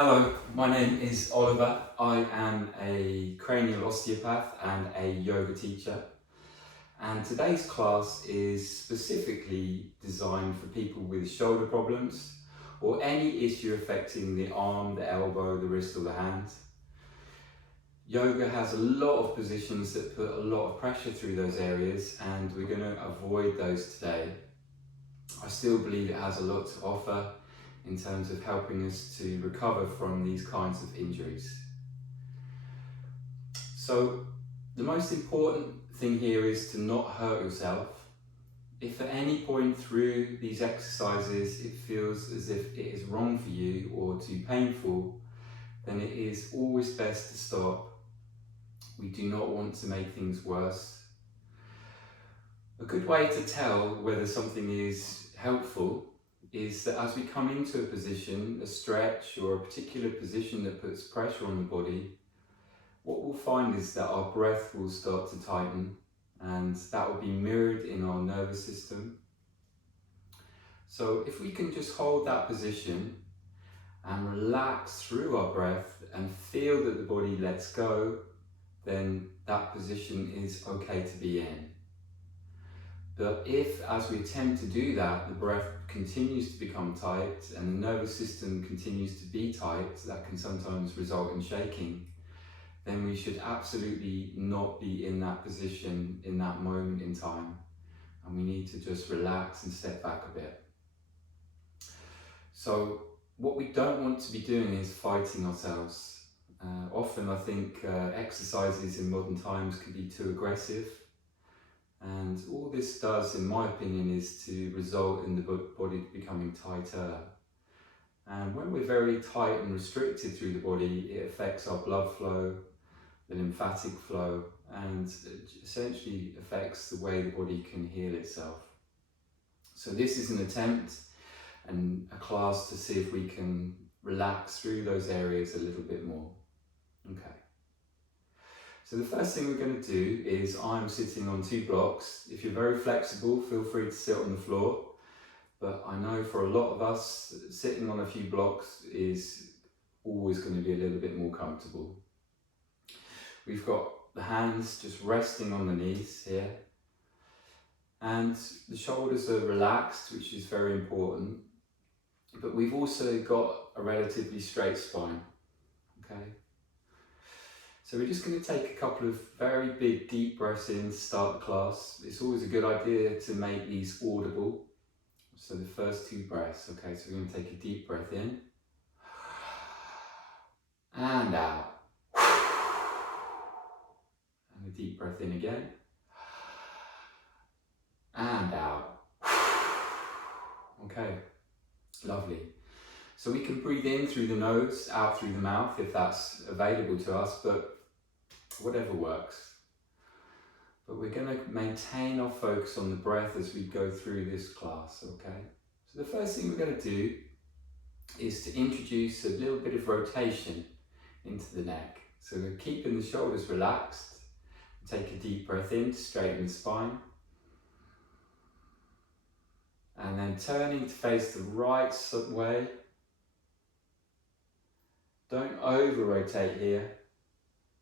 Hello, my name is Oliver. I am a cranial osteopath and a yoga teacher. And today's class is specifically designed for people with shoulder problems or any issue affecting the arm, the elbow, the wrist or the hand. Yoga has a lot of positions that put a lot of pressure through those areas, and we're going to avoid those today. I still believe it has a lot to offer in terms of helping us to recover from these kinds of injuries. So the most important thing here is to not hurt yourself. If at any point through these exercises it feels as if it is wrong for you or too painful, then it is always best to stop. We do not want to make things worse. A good way to tell whether something is helpful is that as we come into a position, a stretch or a particular position that puts pressure on the body, what we'll find is that our breath will start to tighten, and that will be mirrored in our nervous system. So if we can just hold that position and relax through our breath and feel that the body lets go, then that position is okay to be in. But if, as we attempt to do that, the breath continues to become tight and the nervous system continues to be tight, that can sometimes result in shaking, then we should absolutely not be in that position in that moment in time. And we need to just relax and step back a bit. So what we don't want to be doing is fighting ourselves. Often I think exercises in modern times can be too aggressive. And all this does, in my opinion, is to result in the body becoming tighter. And when we're very tight and restricted through the body, it affects our blood flow, the lymphatic flow, and essentially affects the way the body can heal itself. So this is an attempt and a class to see if we can relax through those areas a little bit more. Okay. So the first thing we're going to do is I'm sitting on 2 blocks. If you're very flexible, feel free to sit on the floor. But I know for a lot of us, sitting on a few blocks is always going to be a little bit more comfortable. We've got the hands just resting on the knees here. And the shoulders are relaxed, which is very important. But we've also got a relatively straight spine. Okay. So we're just going to take a couple of very big deep breaths in to start the class. It's always a good idea to make these audible. So the first 2 breaths, okay, so we're going to take a deep breath in and out. And a deep breath in again and out. Okay, lovely. So we can breathe in through the nose, out through the mouth if that's available to us, but whatever works. But we're going to maintain our focus on the breath as we go through this class, okay? So the first thing we're going to do is to introduce a little bit of rotation into the neck. So we're keeping the shoulders relaxed. Take a deep breath in to straighten the spine. And then turning to face the right way. Don't over-rotate here.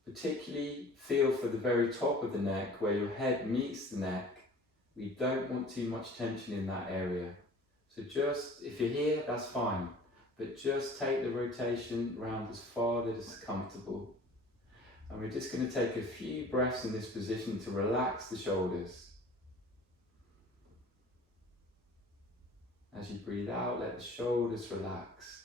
Particularly feel for the very top of the neck where your head meets the neck. We don't want too much tension in that area. So just, if you're here, that's fine. But just take the rotation around as far as comfortable. And we're just going to take a few breaths in this position to relax the shoulders. As you breathe out, let the shoulders relax.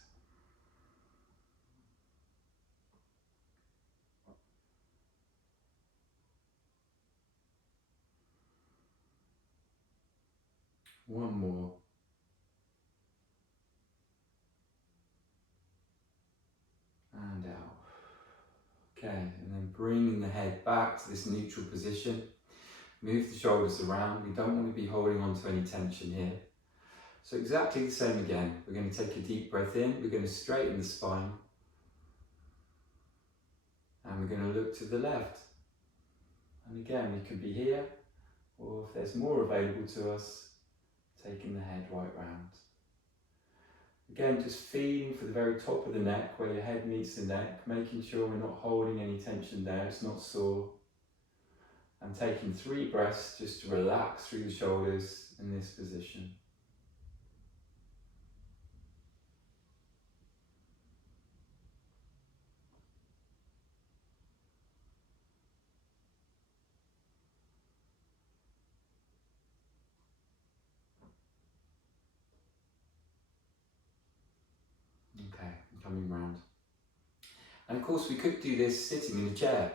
One more. And out. Okay, and then bringing the head back to this neutral position. Move the shoulders around. We don't want to be holding on to any tension here. So exactly the same again. We're going to take a deep breath in. We're going to straighten the spine. And we're going to look to the left. And again, we could be here, or if there's more available to us, taking the head right round. Again, just feeling for the very top of the neck where your head meets the neck, making sure we're not holding any tension there, it's not sore. And taking 3 breaths just to relax through the shoulders in this position. Okay, coming round. And of course we could do this sitting in a chair.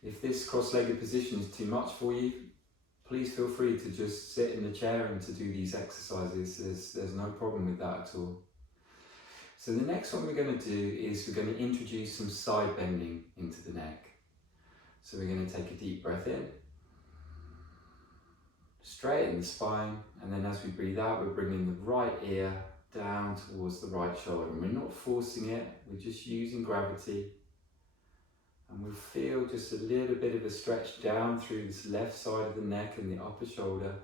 If this cross-legged position is too much for you, please feel free to just sit in the chair and to do these exercises. There's no problem with that at all. So the next one we're going to do is we're going to introduce some side bending into the neck. So we're going to take a deep breath in, straighten the spine, and then as we breathe out, we're bringing the right ear down towards the right shoulder. And we're not forcing it, we're just using gravity. And we'll feel just a little bit of a stretch down through this left side of the neck and the upper shoulder.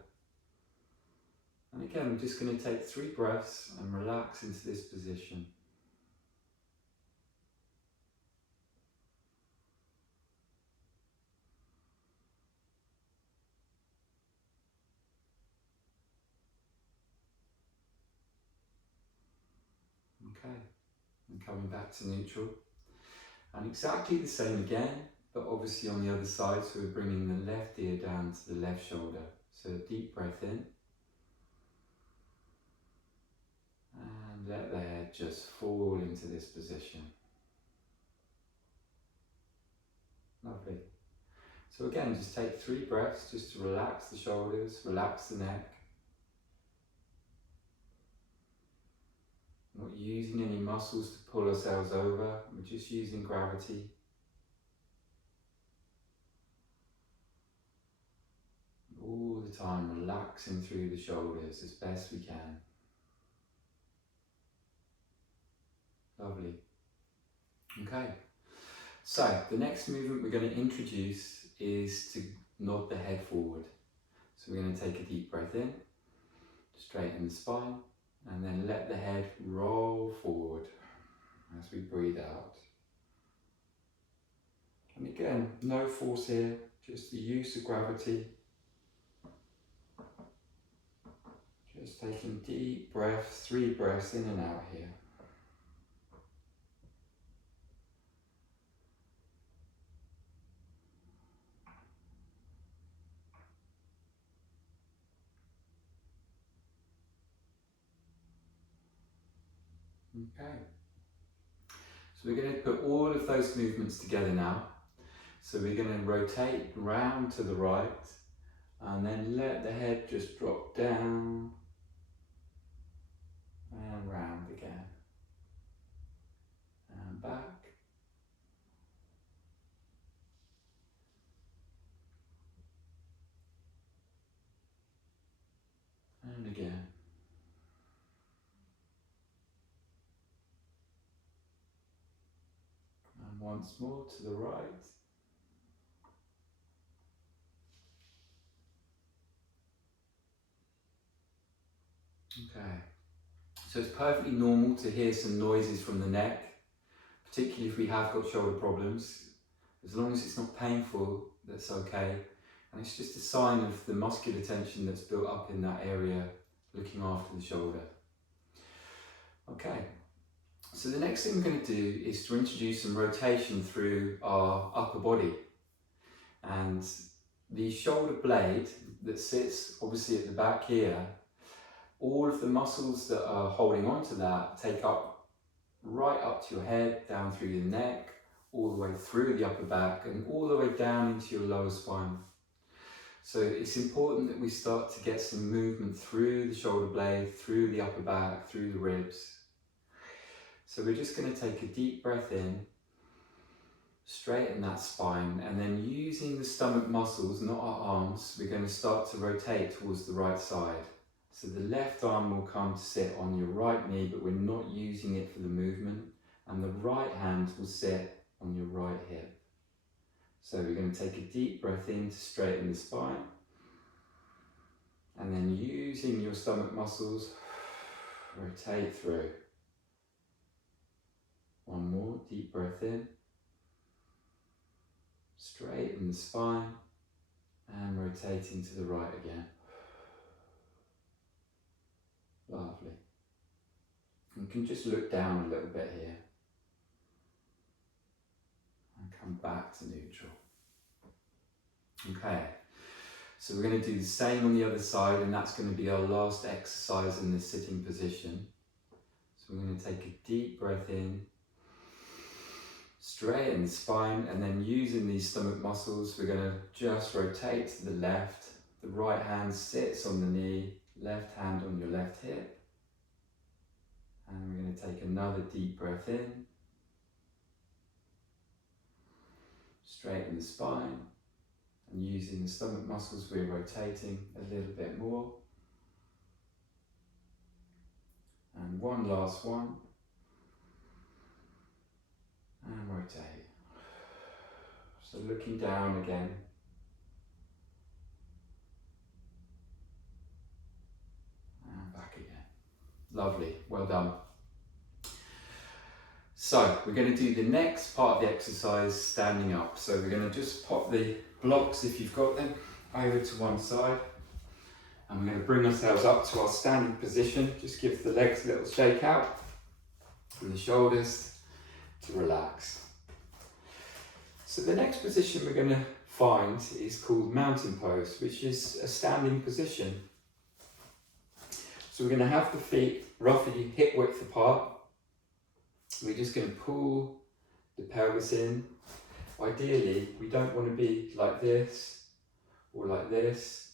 And again, we're just going to take 3 breaths and relax into this position. Okay, and coming back to neutral. And exactly the same again, but obviously on the other side, so we're bringing the left ear down to the left shoulder. So deep breath in. And let the head just fall into this position. Lovely. So again, just take 3 breaths just to relax the shoulders, relax the neck. Not using any muscles to pull ourselves over, we're just using gravity. All the time relaxing through the shoulders as best we can. Lovely. Okay, so the next movement we're going to introduce is to nod the head forward. So we're going to take a deep breath in, straighten the spine, and then let the head roll forward as we breathe out. And again, no force here, just the use of gravity. Just taking deep breaths, 3 breaths in and out here. Okay. So we're going to put all of those movements together now. So we're going to rotate round to the right and then let the head just drop down and round again. And back. And again. And once more to the right. Okay. So it's perfectly normal to hear some noises from the neck, particularly if we have got shoulder problems. As long as it's not painful, that's okay. And it's just a sign of the muscular tension that's built up in that area, looking after the shoulder. Okay, so the next thing we're going to do is to introduce some rotation through our upper body. And the shoulder blade that sits obviously at the back here, all of the muscles that are holding on to that take up right up to your head, down through your neck, all the way through the upper back and all the way down into your lower spine. So it's important that we start to get some movement through the shoulder blade, through the upper back, through the ribs. So we're just going to take a deep breath in, straighten that spine, and then using the stomach muscles, not our arms, we're going to start to rotate towards the right side. So the left arm will come to sit on your right knee, but we're not using it for the movement, and the right hand will sit on your right hip. So we're going to take a deep breath in to straighten the spine, and then using your stomach muscles, rotate through. One more, deep breath in. Straighten the spine and rotating to the right again. Lovely. You can just look down a little bit here and come back to neutral. Okay, so we're going to do the same on the other side, and that's going to be our last exercise in this sitting position. So we're going to take a deep breath in, straighten the spine, and then using these stomach muscles, we're going to just rotate to the left. The right hand sits on the knee, left hand on your left hip. And we're going to take another deep breath in, straighten the spine, and using the stomach muscles, we're rotating a little bit more. And one last one. And rotate. So looking down again. And back again. Lovely, well done. So we're going to do the next part of the exercise standing up. So we're going to just pop the blocks, if you've got them, over to one side. And we're going to bring ourselves up to our standing position. Just give the legs a little shake out and the shoulders to relax. So the next position we're going to find is called mountain pose, which is a standing position. So we're going to have the feet roughly hip width apart. We're just going to pull the pelvis in. Ideally, we don't want to be like this or like this.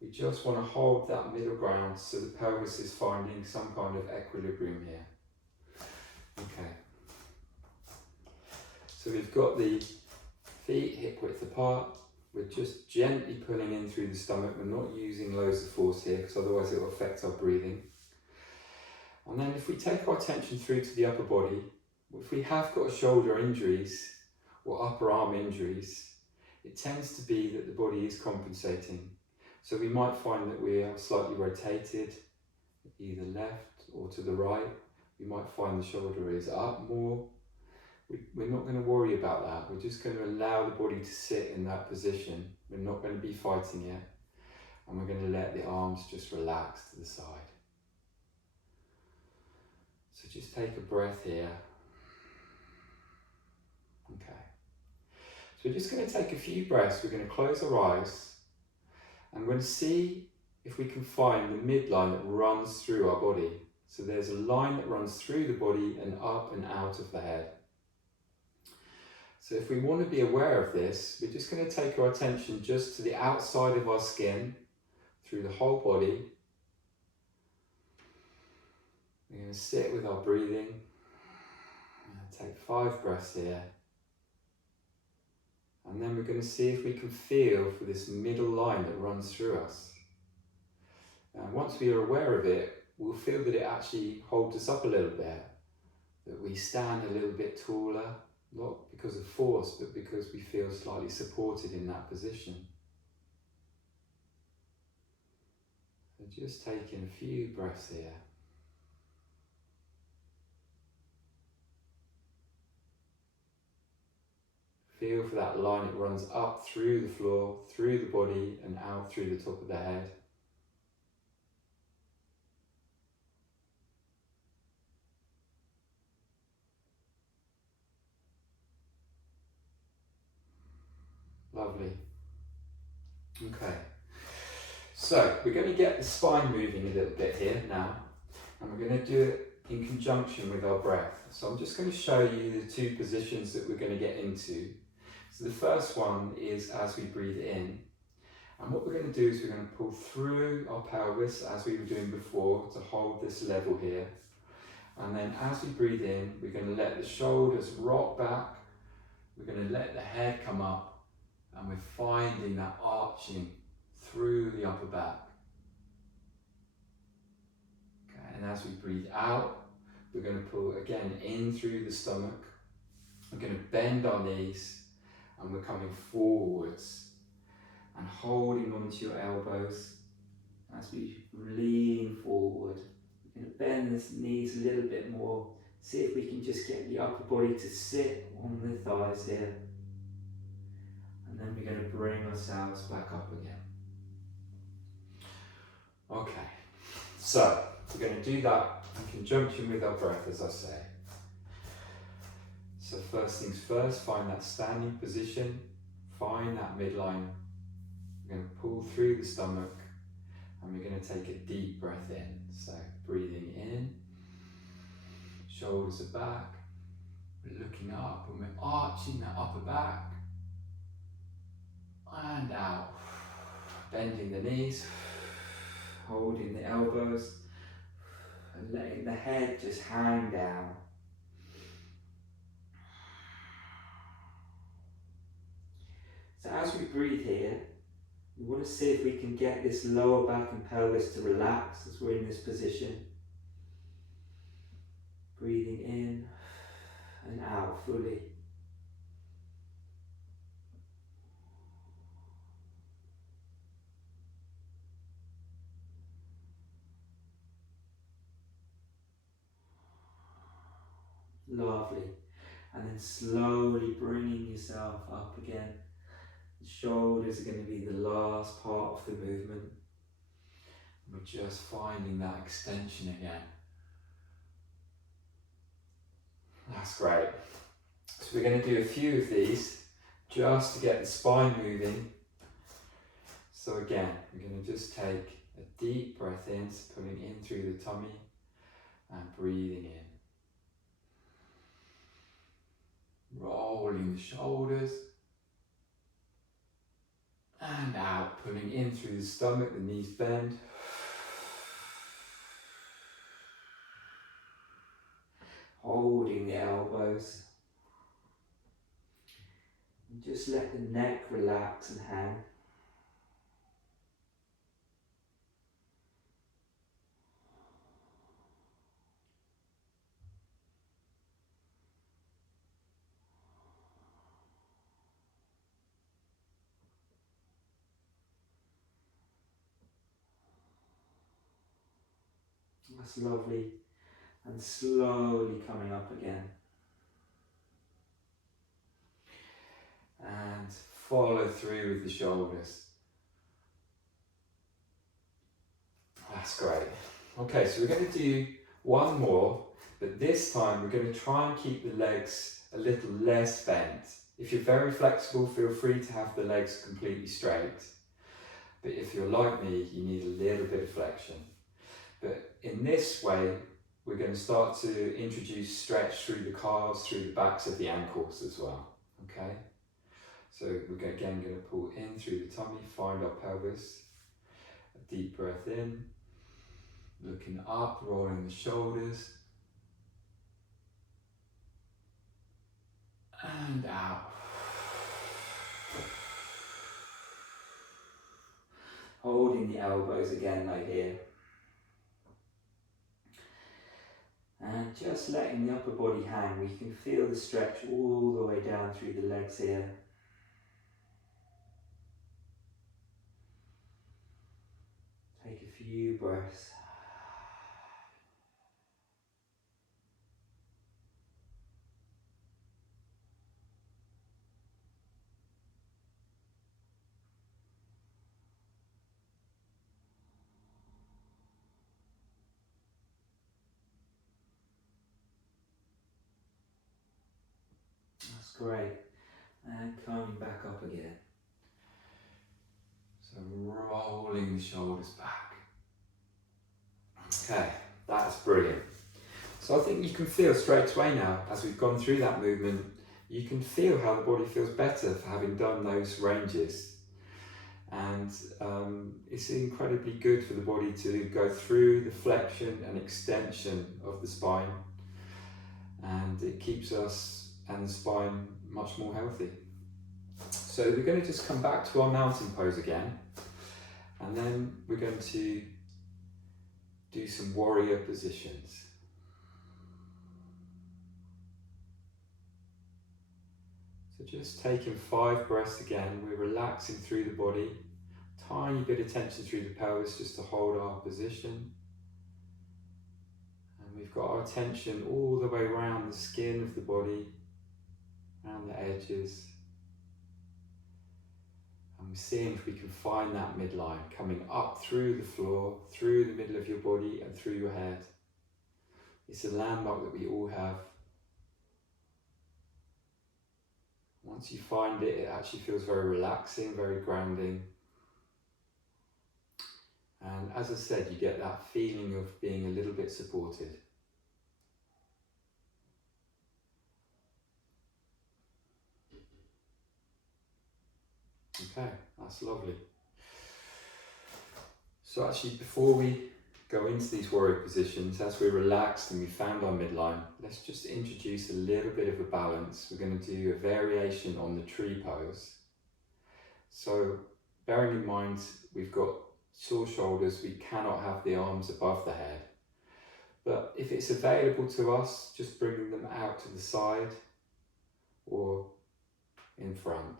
We just want to hold that middle ground so the pelvis is finding some kind of equilibrium here. Okay. So we've got the feet hip width apart. We're just gently pulling in through the stomach. We're not using loads of force here because otherwise it will affect our breathing. And then if we take our attention through to the upper body, if we have got shoulder injuries or upper arm injuries, it tends to be that the body is compensating. So we might find that we are slightly rotated, either left or to the right. We might find the shoulder is up more. We're not going to worry about that. We're just going to allow the body to sit in that position. We're not going to be fighting it. And we're going to let the arms just relax to the side. So just take a breath here. Okay. So we're just going to take a few breaths. We're going to close our eyes. And we're going to see if we can find the midline that runs through our body. So there's a line that runs through the body and up and out of the head. So if we want to be aware of this, we're just going to take our attention just to the outside of our skin, through the whole body. We're going to sit with our breathing. Take 5 breaths here. And then we're going to see if we can feel for this middle line that runs through us. And once we are aware of it, we'll feel that it actually holds us up a little bit. That we stand a little bit taller, not because of force, but because we feel slightly supported in that position. So just taking a few breaths here. Feel for that line, it runs up through the floor, through the body, and out through the top of the head. Lovely. Okay. So we're going to get the spine moving a little bit here now, and we're going to do it in conjunction with our breath. So I'm just going to show you the 2 positions that we're going to get into. So the first one is as we breathe in. And what we're going to do is we're going to pull through our pelvis as we were doing before to hold this level here. And then as we breathe in, we're going to let the shoulders rock back. We're going to let the head come up. And we're finding that arching through the upper back. Okay, and as we breathe out, we're going to pull again in through the stomach. We're going to bend our knees. And we're coming forwards and holding onto your elbows as we lean forward. We're going to bend the knees a little bit more See if we can just get the upper body to sit on the thighs here. And then we're going to bring ourselves back up again. Okay, so we're going to do that in conjunction with our breath, as I say. So first things first, find that standing position, find that midline. We're going to pull through the stomach and we're going to take a deep breath in. So breathing in, shoulders are back, we're looking up and we're arching that upper back. And out, bending the knees, holding the elbows and letting the head just hang down. So as we breathe here, we want to see if we can get this lower back and pelvis to relax as we're in this position. Breathing in and out fully. Lovely. And then slowly bringing yourself up again. The shoulders are going to be the last part of the movement. We're just finding that extension again. That's great. So we're going to do a few of these just to get the spine moving. So again, we're going to just take a deep breath in, so pulling in through the tummy and breathing in. Rolling the shoulders and out, pulling in through the stomach, the knees bend. Holding the elbows. And just let the neck relax and hang. That's lovely. And slowly coming up again. And follow through with the shoulders. That's great. Okay, so we're going to do one more, but this time we're going to try and keep the legs a little less bent. If you're very flexible, feel free to have the legs completely straight. But if you're like me, you need a little bit of flexion. But in this way, we're going to start to introduce stretch through the calves, through the backs of the ankles as well. Okay? So we're again going to pull in through the tummy, find our pelvis. A deep breath in, looking up, rolling the shoulders. And out. Holding the elbows again like here. And just letting the upper body hang. We can feel the stretch all the way down through the legs here. Take a few breaths. That's great. And coming back up again. So rolling the shoulders back. Okay, that's brilliant. So I think you can feel straight away now, as we've gone through that movement, you can feel how the body feels better for having done those ranges. And it's incredibly good for the body to go through the flexion and extension of the spine. And it keeps us and the spine much more healthy. So we're going to just come back to our mountain pose again. And then we're going to do some warrior positions. So just taking 5 breaths again, we're relaxing through the body, tiny bit of tension through the pelvis just to hold our position. And we're we've got our attention all the way around the skin of the body, around the edges. And we're seeing if we can find that midline coming up through the floor, through the middle of your body and through your head. It's a landmark that we all have. Once you find it, it actually feels very relaxing, very grounding. And as I said, you get that feeling of being a little bit supported. Okay, that's lovely. So actually, before we go into these warrior positions, as we're relaxed and we found our midline, let's just introduce a little bit of a balance. We're going to do a variation on the tree pose. So bearing in mind we've got sore shoulders, we cannot have the arms above the head. But if it's available to us, just bringing them out to the side or in front,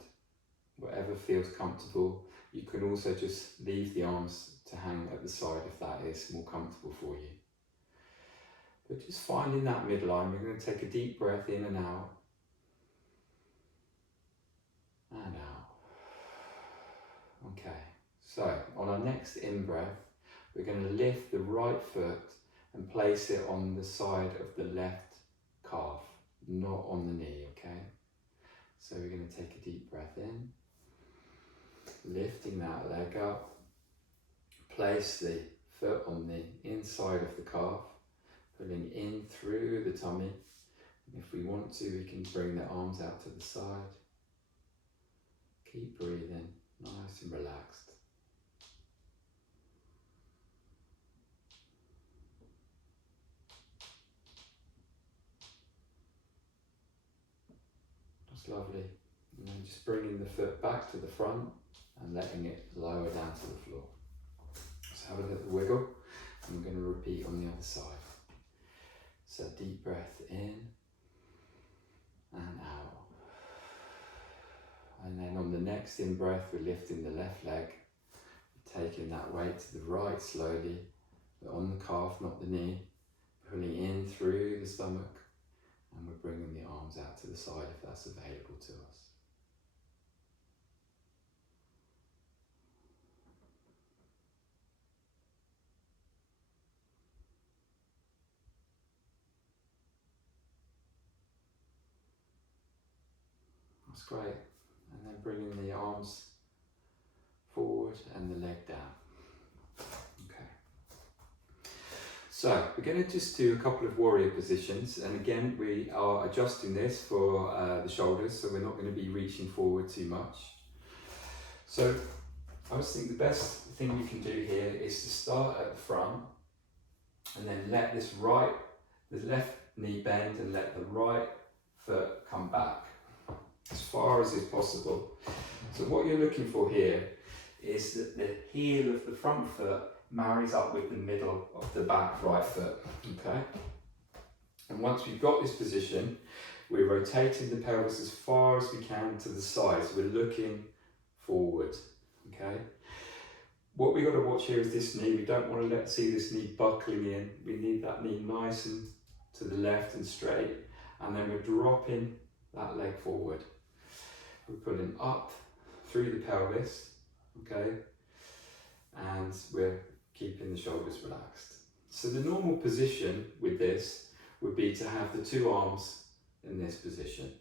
whatever feels comfortable. You can also just leave the arms to hang at the side if that is more comfortable for you. But just finding that midline, we're going to take a deep breath in and out. And out. Okay, so on our next in-breath, we're going to lift the right foot and place it on the side of the left calf, not on the knee, okay? So we're going to take a deep breath in, lifting that leg up, place the foot on the inside of the calf, pulling in through the tummy. And if we want to, we can bring the arms out to the side. Keep breathing, nice and relaxed. That's lovely. And then just bringing the foot back to the front and letting it lower down to the floor. Just have a little wiggle, and we're going to repeat on the other side. So deep breath in and out. And then on the next in-breath, we're lifting the left leg, taking that weight to the right slowly, but on the calf, not the knee, pulling in through the stomach, and we're bringing the arms out to the side if that's available to us. That's great. And then bringing the arms forward and the leg down. Okay. So we're going to just do a couple of warrior positions, and again we are adjusting this for the shoulders, so we're not going to be reaching forward too much. So I just think the best thing you can do here is to start at the front and then let the left knee bend and let the right foot come back as far as is possible. So what you're looking for here is that the heel of the front foot marries up with the middle of the back right foot, okay? And once we've got this position, we're rotating the pelvis as far as we can to the side, so we're looking forward, okay? What we've got to watch here is this knee. We don't want to see this knee buckling in. We need that knee nice and to the left and straight, and then we're dropping that leg forward. We're pulling up through the pelvis, okay? And we're keeping the shoulders relaxed. So the normal position with this would be to have the two arms in this position.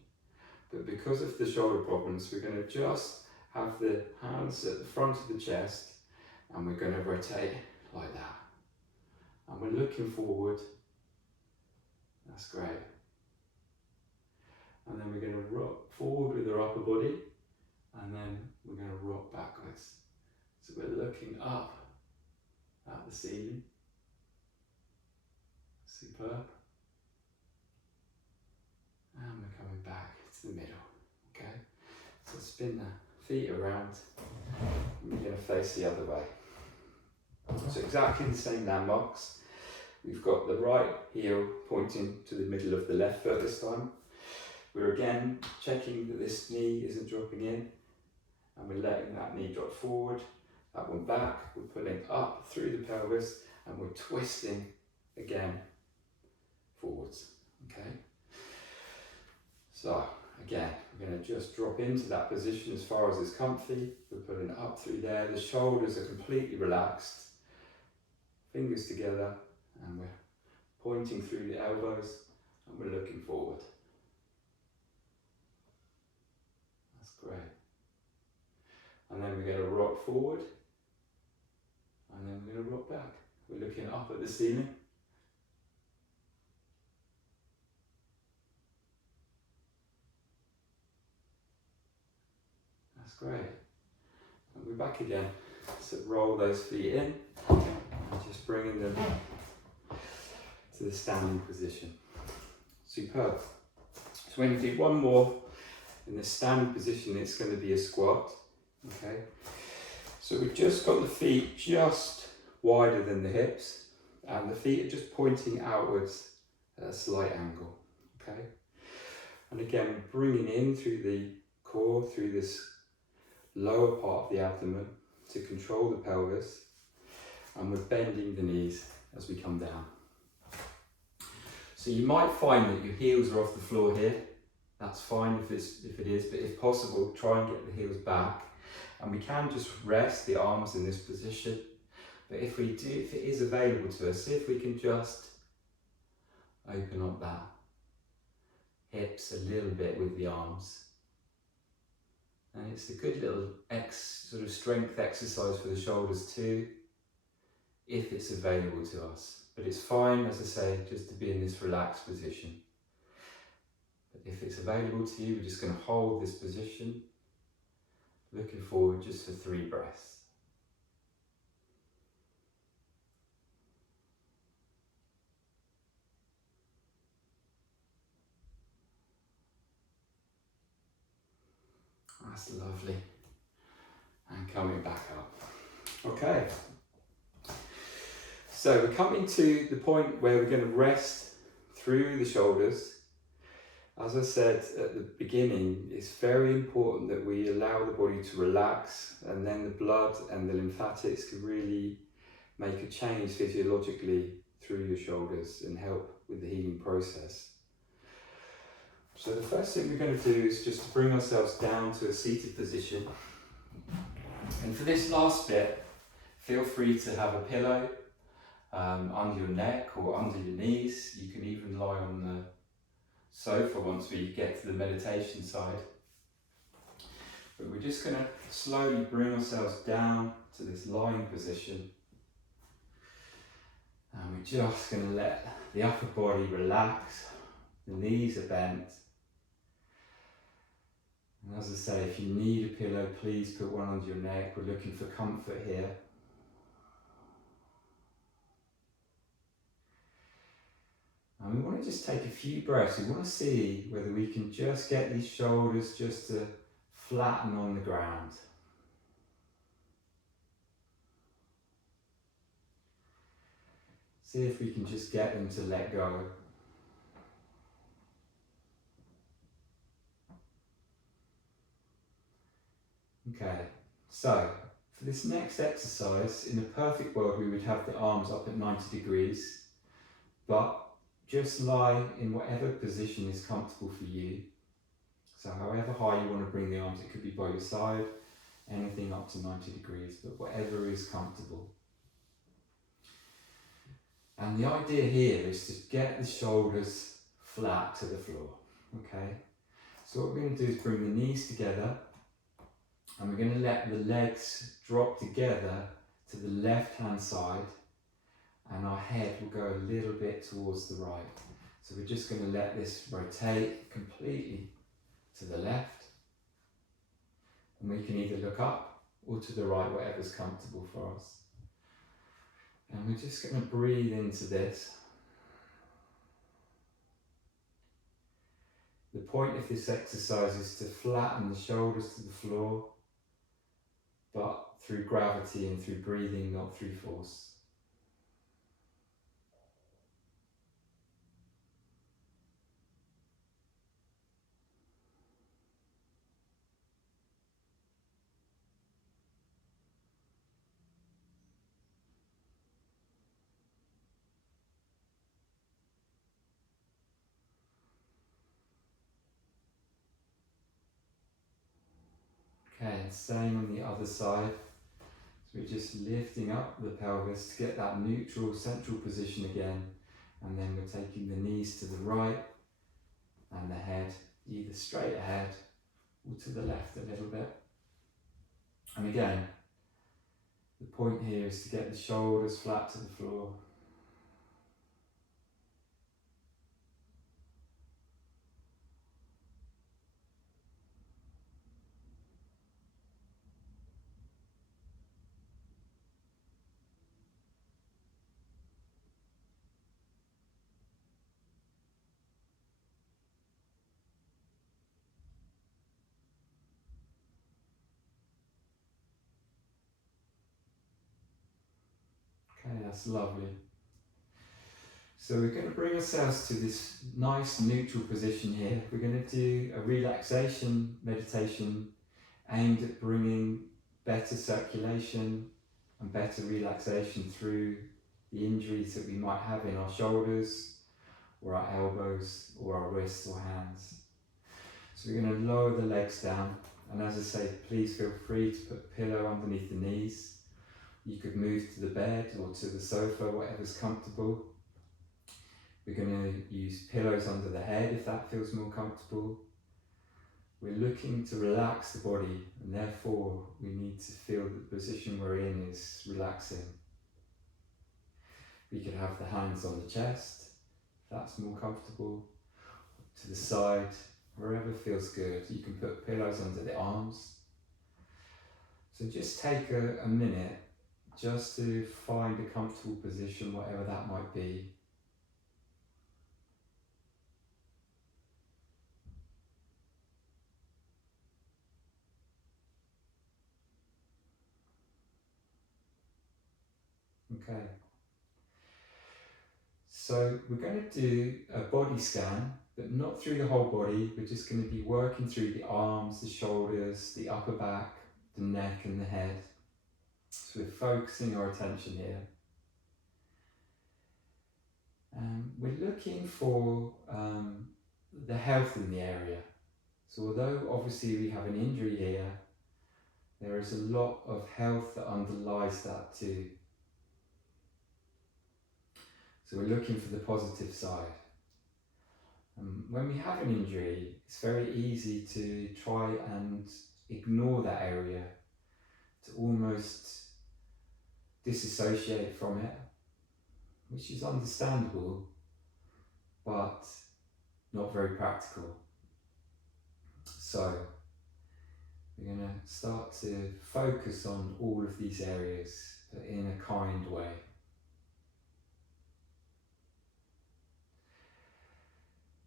But because of the shoulder problems, we're going to just have the hands at the front of the chest, and we're going to rotate like that. And we're looking forward. That's great. And then we're going to rock forward with our upper body, and then we're going to rock backwards. So we're looking up at the ceiling. Superb. And we're coming back to the middle, okay? So spin the feet around, and we're going to face the other way. So exactly the same landmarks. We've got the right heel pointing to the middle of the left foot this time. We're again checking that this knee isn't dropping in, and we're letting that knee drop forward, that one back, we're pulling up through the pelvis, and we're twisting again forwards. Okay. So again, we're going to just drop into that position as far as is comfy. We're putting it up through there. The shoulders are completely relaxed. Fingers together, and we're pointing through the elbows, and we're looking forward. That's great. And then we're going to rock forward, and then we're going to rock back. We're looking up at the ceiling. That's great. And we're back again. So roll those feet in, and just bringing them to the standing position. Superb. So when you do one more in the standing position, it's going to be a squat. Okay. So we've just got the feet just wider than the hips, and the feet are just pointing outwards at a slight angle. Okay. And again, bringing in through the core, through this lower part of the abdomen to control the pelvis, and we're bending the knees as we come down. So you might find that your heels are off the floor here. That's fine if it is, but if possible, try and get the heels back. And we can just rest the arms in this position. But if it is available to us, see if we can just open up that hips a little bit with the arms. And it's a good little sort of strength exercise for the shoulders too, if it's available to us. But it's fine, as I say, just to be in this relaxed position. But if it's available to you, we're just going to hold this position, looking forward just for 3 breaths. That's lovely. And coming back up. Okay. So we're coming to the point where we're going to rest through the shoulders. As I said at the beginning, it's very important that we allow the body to relax, and then the blood and the lymphatics can really make a change physiologically through your shoulders and help with the healing process. So the first thing we're going to do is just to bring ourselves down to a seated position. And for this last bit, feel free to have a pillow under your neck or under your knees. You can even lie on the sofa once we get to the meditation side. But we're just going to slowly bring ourselves down to this lying position. And we're just going to let the upper body relax. The knees are bent. And as I say, if you need a pillow, please put one under your neck. We're looking for comfort here. And we want to just take a few breaths. We want to see whether we can just get these shoulders just to flatten on the ground. See if we can just get them to let go. Okay, so for this next exercise, in a perfect world, we would have the arms up at 90 degrees, but just lie in whatever position is comfortable for you. So however high you want to bring the arms, it could be by your side, anything up to 90 degrees, but whatever is comfortable. And the idea here is to get the shoulders flat to the floor, okay? So what we're going to do is bring the knees together, and we're going to let the legs drop together to the left-hand side, and our head will go a little bit towards the right. So we're just going to let this rotate completely to the left, and we can either look up or to the right, whatever's comfortable for us. And we're just going to breathe into this. The point of this exercise is to flatten the shoulders to the floor, but through gravity and through breathing, not through force. Okay, and same on the other side. So we're just lifting up the pelvis to get that neutral central position again, and then we're taking the knees to the right and the head either straight ahead or to the left a little bit. And again, the point here is to get the shoulders flat to the floor. Okay, that's lovely. So we're going to bring ourselves to this nice neutral position here. We're going to do a relaxation meditation aimed at bringing better circulation and better relaxation through the injuries that we might have in our shoulders or our elbows or our wrists or hands. So we're going to lower the legs down, and as I say, please feel free to put a pillow underneath the knees. You could move to the bed or to the sofa, whatever's comfortable. We're going to use pillows under the head if that feels more comfortable. We're looking to relax the body, and therefore we need to feel that the position we're in is relaxing. We could have the hands on the chest, if that's more comfortable, to the side, wherever feels good. You can put pillows under the arms. So just take a minute just to find a comfortable position, whatever that might be. Okay. So we're going to do a body scan, but not through the whole body. We're just going to be working through the arms, the shoulders, the upper back, the neck and the head. So we're focusing our attention here. We're looking for the health in the area. So although obviously we have an injury here, there is a lot of health that underlies that too. So we're looking for the positive side. When we have an injury, it's very easy to try and ignore that area, to almost disassociate from it, which is understandable, but not very practical. So we're going to start to focus on all of these areas, but in a kind way.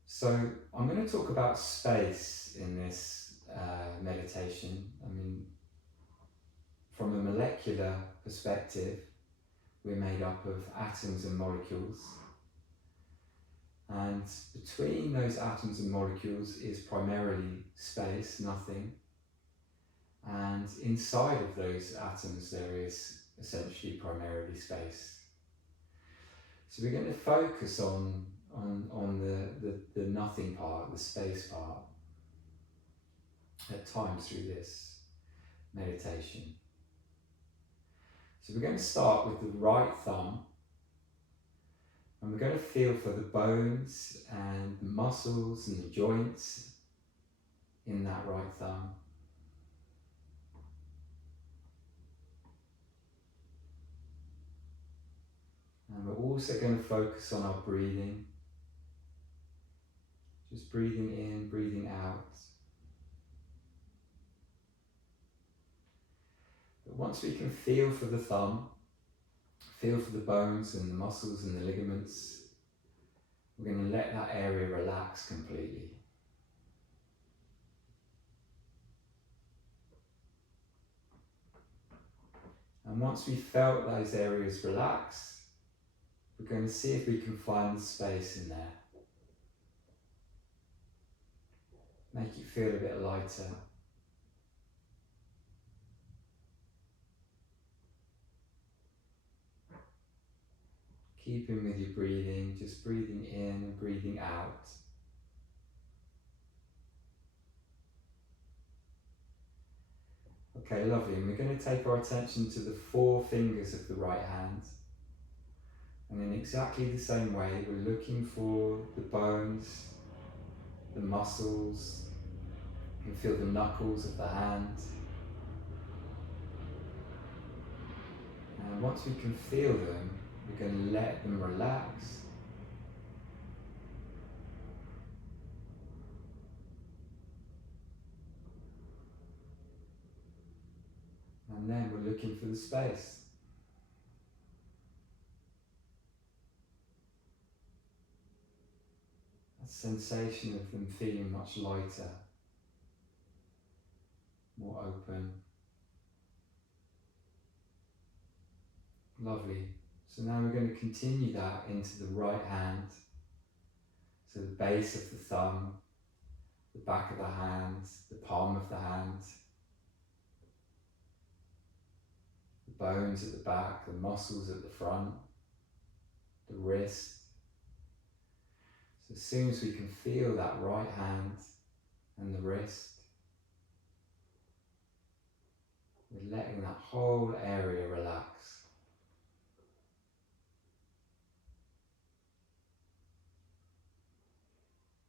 So I'm going to talk about space in this meditation. I mean, from a molecular perspective, we're made up of atoms and molecules. And between those atoms and molecules is primarily space, nothing. And inside of those atoms there is essentially primarily space. So we're going to focus on the nothing part, the space part, at times through this meditation. So we're going to start with the right thumb, and we're going to feel for the bones and the muscles and the joints in that right thumb. And we're also going to focus on our breathing. Just breathing in, breathing out. But once we can feel for the thumb, feel for the bones and the muscles and the ligaments, we're going to let that area relax completely. And once we've felt those areas relax, we're going to see if we can find the space in there. Make it feel a bit lighter. Keeping with your breathing, just breathing in and breathing out. Okay, lovely. And we're going to take our attention to the 4 fingers of the right hand. And in exactly the same way, we're looking for the bones, the muscles. You can feel the knuckles of the hand. And once we can feel them, we're going to let them relax. And then we're looking for the space. That sensation of them feeling much lighter, more open. Lovely. So now we're going to continue that into the right hand. So the base of the thumb, the back of the hand, the palm of the hand, the bones at the back, the muscles at the front, the wrist. So as soon as we can feel that right hand and the wrist, we're letting that whole area relax.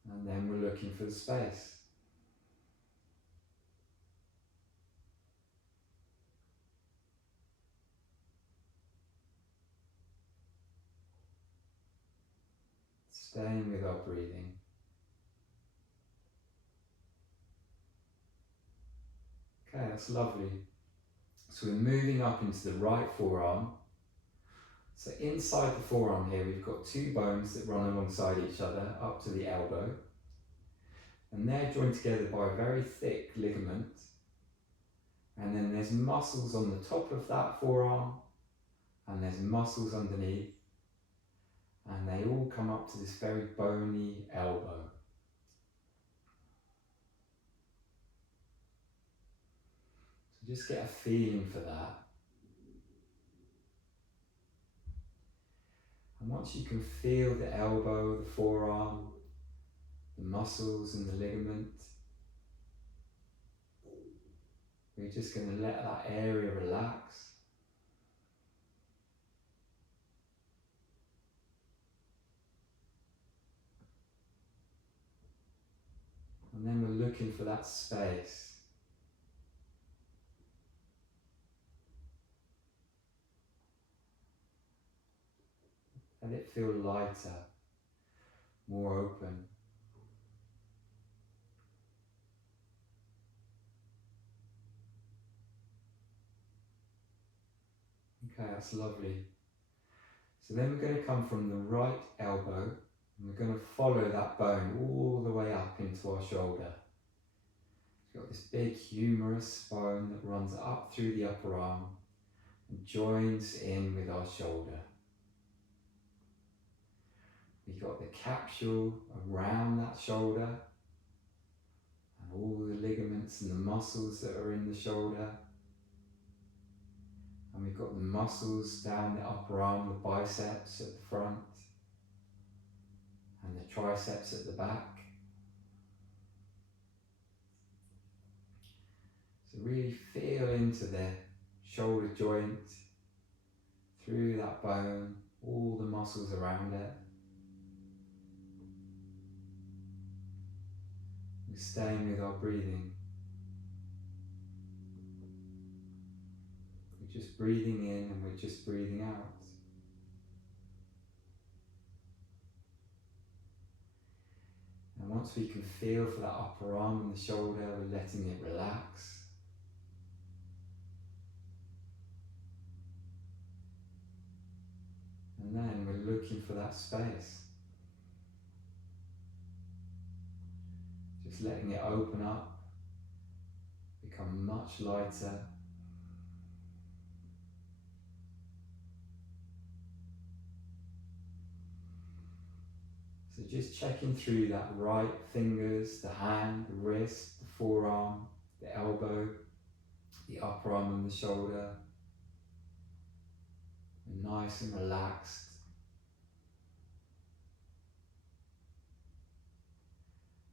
And then we're looking for the space. Staying with our breathing. Okay, that's lovely. So we're moving up into the right forearm. So inside the forearm here, we've got 2 bones that run alongside each other up to the elbow. And they're joined together by a very thick ligament. And then there's muscles on the top of that forearm, and there's muscles underneath. And they all come up to this very bony elbow. So just get a feeling for that. And once you can feel the elbow, the forearm, the muscles and the ligament, we're just going to let that area relax. And then we're looking for that space. Let it feel lighter, more open. Okay, that's lovely. So then we're going to come from the right elbow and we're going to follow that bone all the way up into our shoulder. It's got this big humerus bone that runs up through the upper arm and joins in with our shoulder. We've got the capsule around that shoulder and all the ligaments and the muscles that are in the shoulder. And we've got the muscles down the upper arm, the biceps at the front and the triceps at the back. So really feel into the shoulder joint, through that bone, all the muscles around it. We're staying with our breathing. We're just breathing in and we're just breathing out. And once we can feel for that upper arm and the shoulder, we're letting it relax. And then we're looking for that space. Just letting it open up, become much lighter. So just checking through that right fingers, the hand, the wrist, the forearm, the elbow, the upper arm and the shoulder. We're nice and relaxed.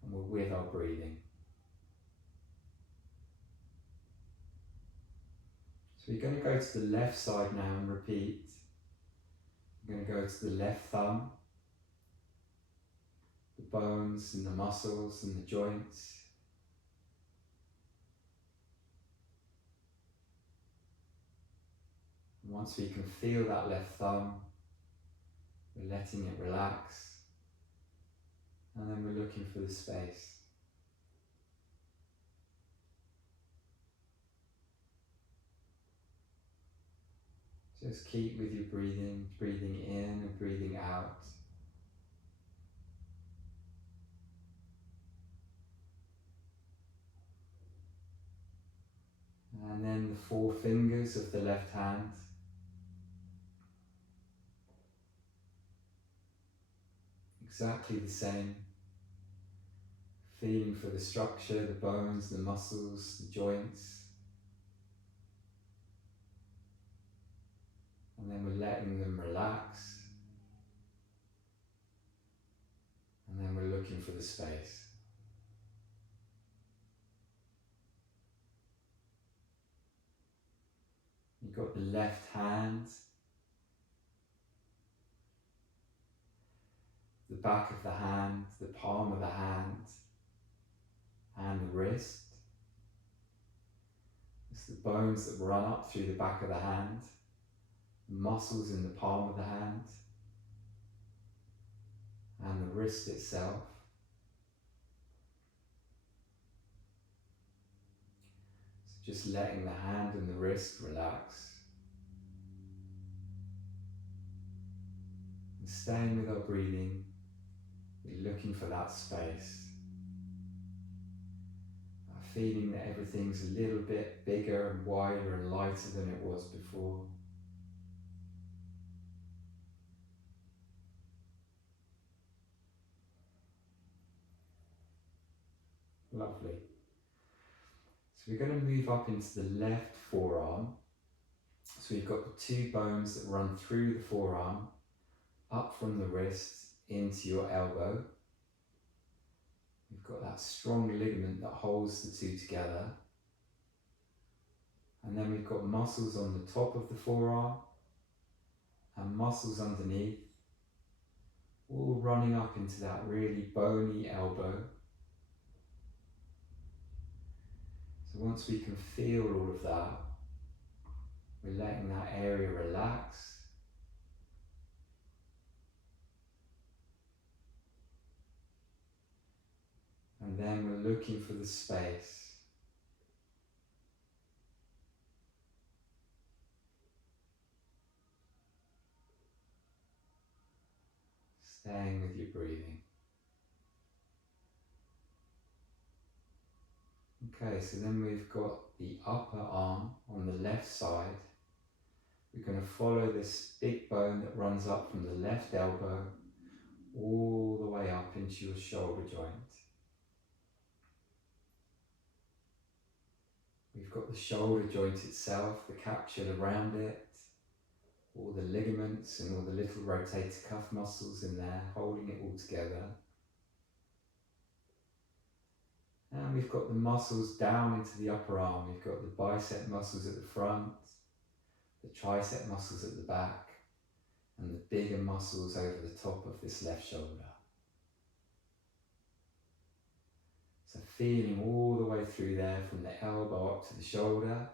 And we're with our breathing. So you're going to go to the left side now and repeat. You're going to go to the left thumb, the bones and the muscles and the joints. And once we can feel that left thumb, we're letting it relax. And then we're looking for the space. Just keep with your breathing, breathing in and breathing out. And then the 4 fingers of the left hand. Exactly the same. Feeling for the structure, the bones, the muscles, the joints. And then we're letting them relax. And then we're looking for the space. You've got the left hand, the back of the hand, the palm of the hand, and the wrist. It's the bones that run up through the back of the hand, the muscles in the palm of the hand, and the wrist itself. So just letting the hand and the wrist relax. And staying with our breathing, we're looking for that space. Feeling that everything's a little bit bigger and wider and lighter than it was before. Lovely. So we're going to move up into the left forearm. So we've got the 2 bones that run through the forearm, up from the wrist into your elbow. We've got that strong ligament that holds the 2 together. And then we've got muscles on the top of the forearm and muscles underneath, all running up into that really bony elbow. So once we can feel all of that, we're letting that area relax. And then we're looking for the space. Staying with your breathing. Okay, so then we've got the upper arm on the left side. We're going to follow this big bone that runs up from the left elbow all the way up into your shoulder joint. We've got the shoulder joint itself, the capsule around it, all the ligaments and all the little rotator cuff muscles in there, holding it all together. And we've got the muscles down into the upper arm. We've got the bicep muscles at the front, the tricep muscles at the back, and the bigger muscles over the top of this left shoulder. So feeling all the way through there from the elbow up to the shoulder.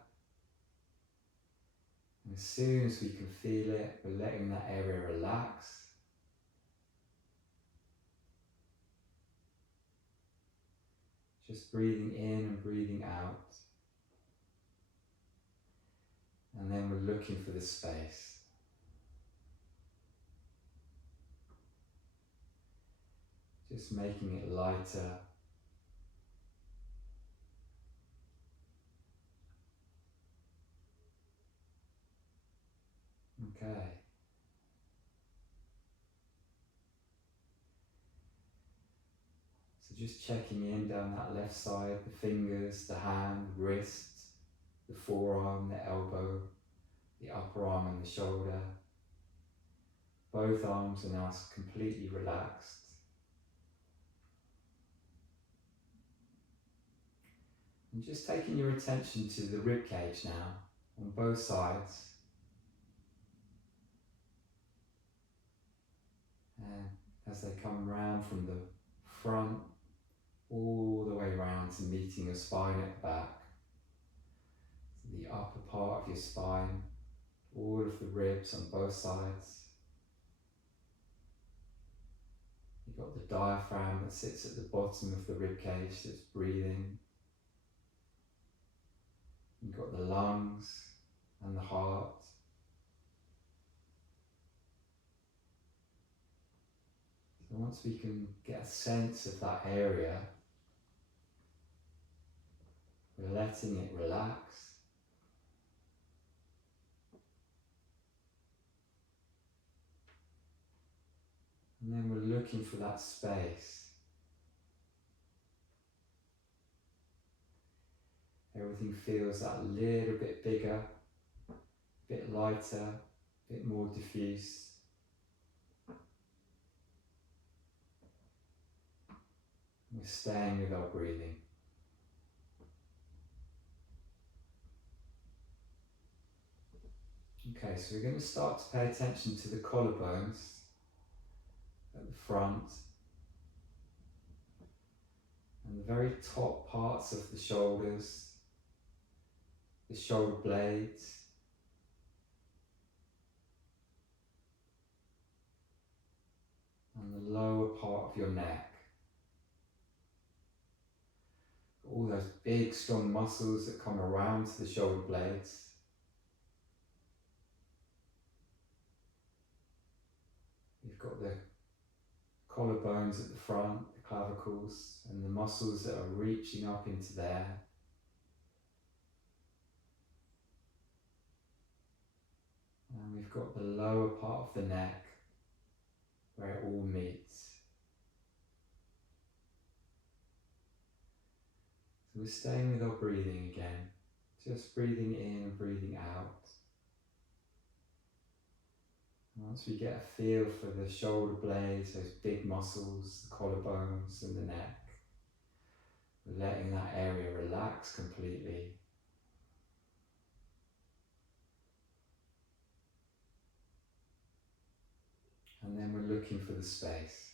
And as soon as we can feel it, we're letting that area relax. Just breathing in and breathing out. And then we're looking for the space. Just making it lighter. Okay. So just checking in down that left side, the fingers, the hand, wrist, the forearm, the elbow, the upper arm and the shoulder. Both arms are now completely relaxed. And just taking your attention to the rib cage now, on both sides. And as they come round from the front all the way round to meeting your spine at the back, to the upper part of your spine, all of the ribs on both sides. You've got the diaphragm that sits at the bottom of the rib cage that's breathing. You've got the lungs and the heart. So once we can get a sense of that area, we're letting it relax. And then we're looking for that space. Everything feels that little bit bigger, a bit lighter, a bit more diffuse. We're staying with our breathing. Okay, so we're going to start to pay attention to the collarbones at the front and the very top parts of the shoulders, the shoulder blades, and the lower part of your neck. All those big strong muscles that come around to the shoulder blades. You've got the collarbones at the front, the clavicles, and the muscles that are reaching up into there. And we've got the lower part of the neck where it all meets. So we're staying with our breathing again, just breathing in and breathing out. And once we get a feel for the shoulder blades, those big muscles, the collarbones and the neck, we're letting that area relax completely. And then we're looking for the space.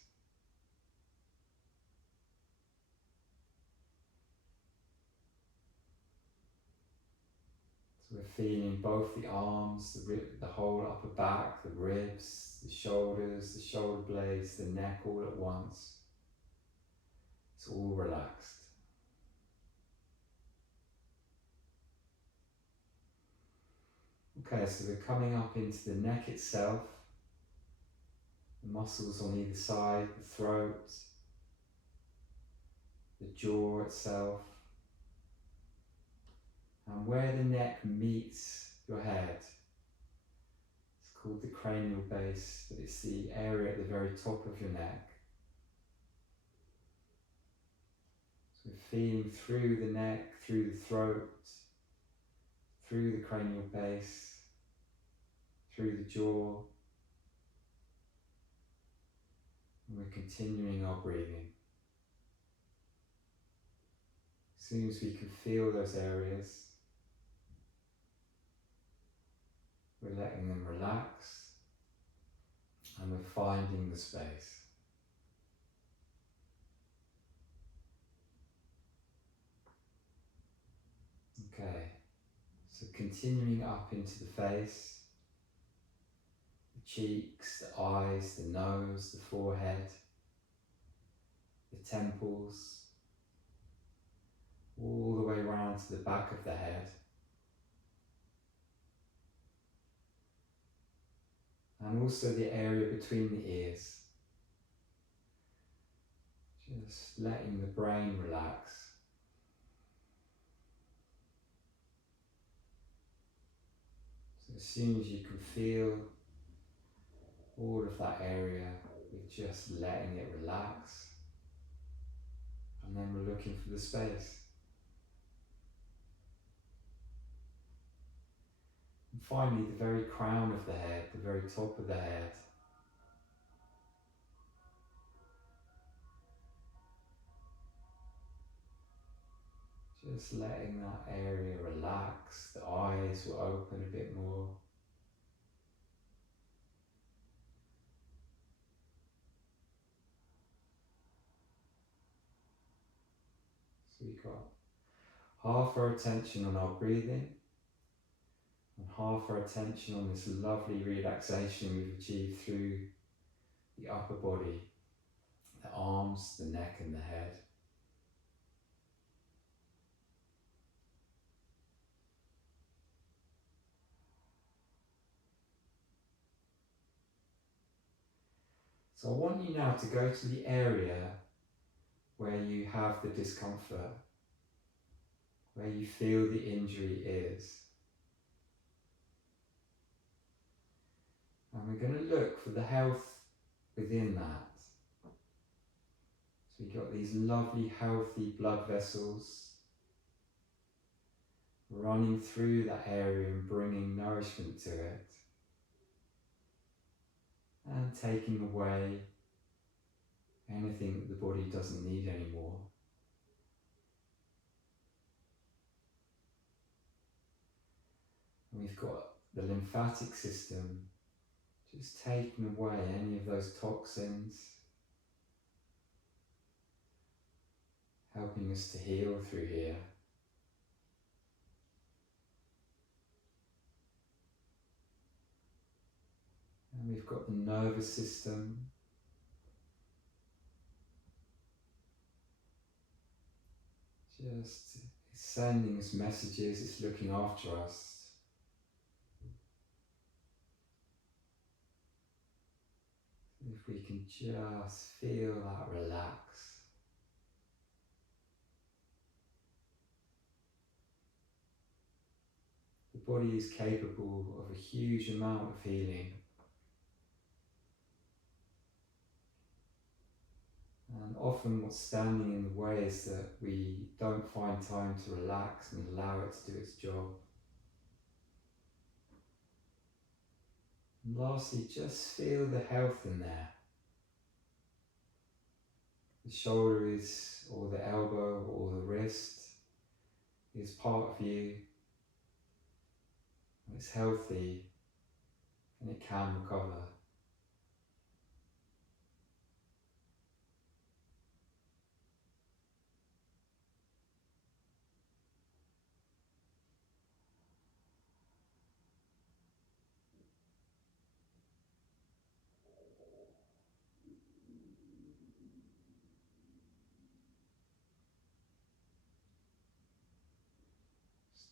So we're feeling both the arms, the whole upper back, the ribs, the shoulders, the shoulder blades, the neck all at once. It's all relaxed. Okay, so we're coming up into the neck itself, the muscles on either side, the throat, the jaw itself, and where the neck meets your head. It's called the cranial base, but it's the area at the very top of your neck. So we're feeling through the neck, through the throat, through the cranial base, through the jaw, and we're continuing our breathing. As soon as we can feel those areas, we're letting them relax and we're finding the space. Okay, so continuing up into the face, the cheeks, the eyes, the nose, the forehead, the temples, all the way around to the back of the head. And also the area between the ears. Just letting the brain relax. So as soon as you can feel all of that area, we're just letting it relax. And then we're looking for the space. And finally, the very crown of the head, the very top of the head. Just letting that area relax, the eyes will open a bit more. So we've got half our attention on our breathing and half our attention on this lovely relaxation we've achieved through the upper body, the arms, the neck and the head. So I want you now to go to the area where you have the discomfort, where you feel the injury is. And we're going to look for the health within that. So we've got these lovely healthy blood vessels running through that area and bringing nourishment to it and taking away anything that the body doesn't need anymore. And we've got the lymphatic system just taking away any of those toxins, helping us to heal through here. And we've got the nervous system, just sending us messages, it's looking after us. If we can just feel that relax. The body is capable of a huge amount of healing. And often what's standing in the way is that we don't find time to relax and allow it to do its job. And lastly, just feel the health in there. The shoulder is, or the elbow, or the wrist is part of you. It's healthy and it can recover.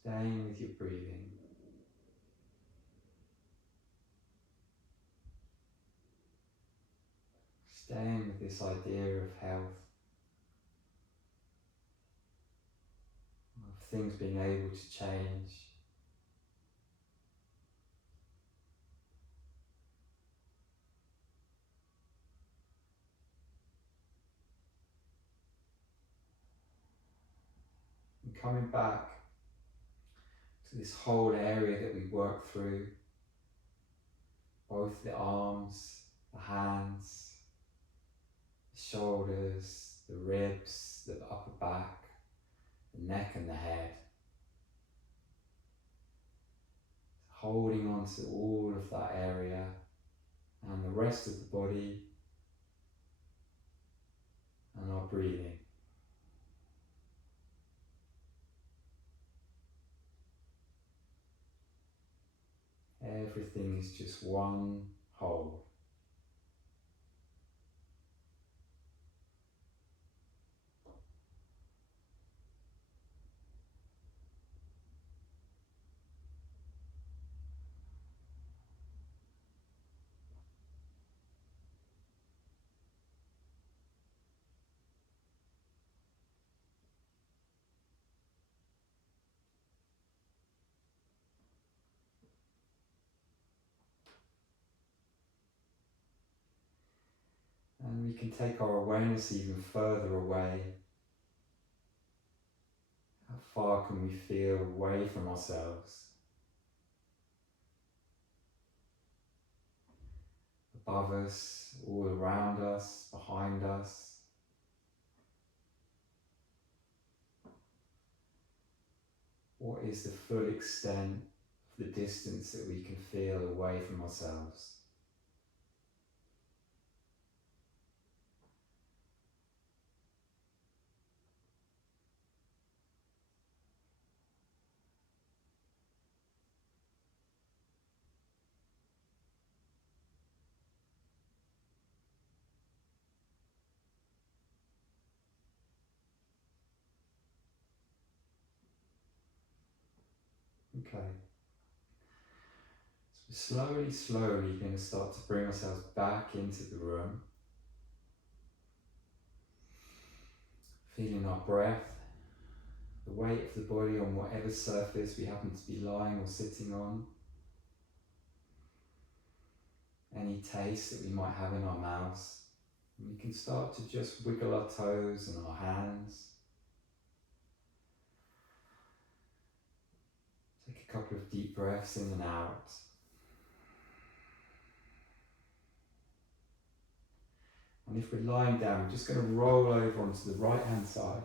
Staying with your breathing. Staying with this idea of health, of things being able to change. And coming back to this whole area that we work through, both the arms, the hands, the shoulders, the ribs, the upper back, the neck and the head. Holding on to all of that area and the rest of the body and our breathing. Everything is just one whole. And we can take our awareness even further away. How far can we feel away from ourselves? Above us, all around us, behind us. what is the full extent of the distance that we can feel away from ourselves. Okay. So we're slowly going to start to bring ourselves back into the room. Feeling our breath, the weight of the body on whatever surface we happen to be lying or sitting on. Any taste that we might have in our mouths. And we can start to just wiggle our toes and our hands. Take a couple of deep breaths in and out. And if we're lying down, we're just going to roll over onto the right hand side,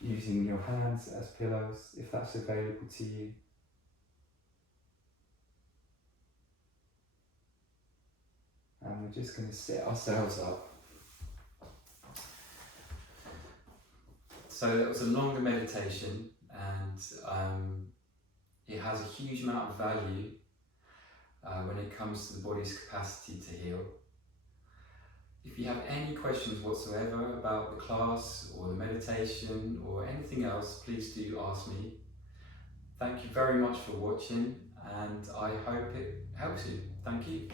using your hands as pillows, if that's available to you. And we're just going to sit ourselves up. So that was a longer meditation, and it has a huge amount of value when it comes to the body's capacity to heal. If you have any questions whatsoever about the class or the meditation or anything else, please do ask me. Thank you very much for watching, and I hope it helps you. Thank you.